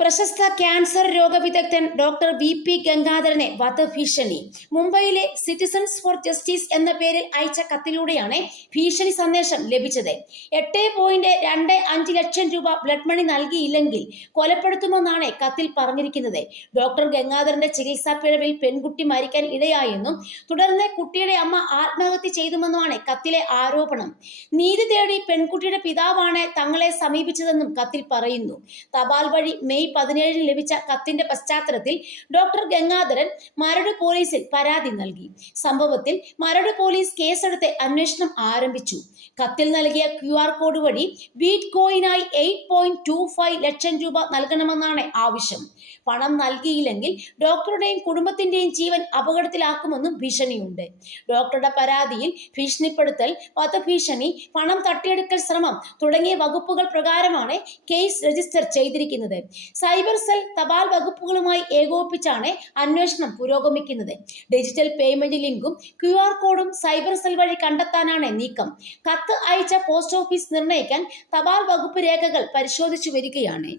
പ്രശസ്ത ക്യാൻസർ രോഗവിദഗ്ധൻ doctor V P ഗംഗാധരനെ വധഭീഷണി മുംബൈയിലെ സിറ്റിസൺസ് ഫോർ ജസ്റ്റിസ് എന്ന പേരിൽ അയച്ച കത്തിലൂടെയാണ് ഭീഷണി സന്ദേശം ലഭിച്ചത്. എട്ട് പോയിന്റ് രണ്ട് അഞ്ച് ലക്ഷം രൂപ ബ്ലഡ് മണി നൽകിയില്ലെങ്കിൽ കൊലപ്പെടുത്തുമെന്നാണ് കത്തിൽ പറഞ്ഞിരിക്കുന്നത്. ഡോക്ടർ ഗംഗാധരന്റെ ചികിത്സാ പിഴവിൽ പെൺകുട്ടി മരിക്കാൻ ഇടയായെന്നും തുടർന്ന് കുട്ടിയുടെ അമ്മ ആത്മഹത്യ ചെയ്തുമെന്നുമാണ് കത്തിലെ ആരോപണം. നീതി തേടി പെൺകുട്ടിയുടെ പിതാവാണ് തങ്ങളെ സമീപിച്ചതെന്നും കത്തിൽ പറയുന്നു. തപാൽ വഴി മെയ് പതിനേഴിന് ലഭിച്ച കത്തിന്റെ പശ്ചാത്തലത്തിൽ ഡോക്ടർ ഗംഗാധരൻ മരട് പോലീസിൽ പരാതി നൽകി. സംഭവത്തിൽ മരട് പോലീസ് കേസെടുത്ത് അന്വേഷണം ആരംഭിച്ചു. കത്തിൽ നൽകിയ ക്യു ആർ കോഡ് വഴി ബീറ്റ് കോയിനായി എയ്റ്റ് പോയിന്റ് ടു ഫൈവ് ലക്ഷം രൂപ നൽകണമെന്നാണ് ആവശ്യം. പണം നൽകിയില്ലെങ്കിൽ ഡോക്ടറുടെയും കുടുംബത്തിന്റെയും ജീവൻ അപകടത്തിലാക്കുമെന്നും ഭീഷണിയുണ്ട്. ഡോക്ടറുടെ പരാതിയിൽ ഭീഷണിപ്പെടുത്തൽ വധഭീഷണി പണം തട്ടിയെടുക്കൽ ശ്രമം തുടങ്ങിയ വകുപ്പുകൾ പ്രകാരമാണ് കേസ് രജിസ്റ്റർ ചെയ്തിരിക്കുന്നത്. സൈബർ സെൽ തപാൽ വകുപ്പുകളുമായി ഏകോപിപ്പിച്ചാണ് അന്വേഷണം പുരോഗമിക്കുന്നത്. ഡിജിറ്റൽ പേയ്മെന്റ് ലിങ്കും ക്യു ആർ കോഡും സൈബർ സെൽ വഴി കണ്ടെത്താനാണ് നീക്കം. കത്ത് അയച്ച പോസ്റ്റ് ഓഫീസ് നിർണയിക്കാൻ തപാൽ വകുപ്പ് രേഖകൾ പരിശോധിച്ചു വരികയാണ്.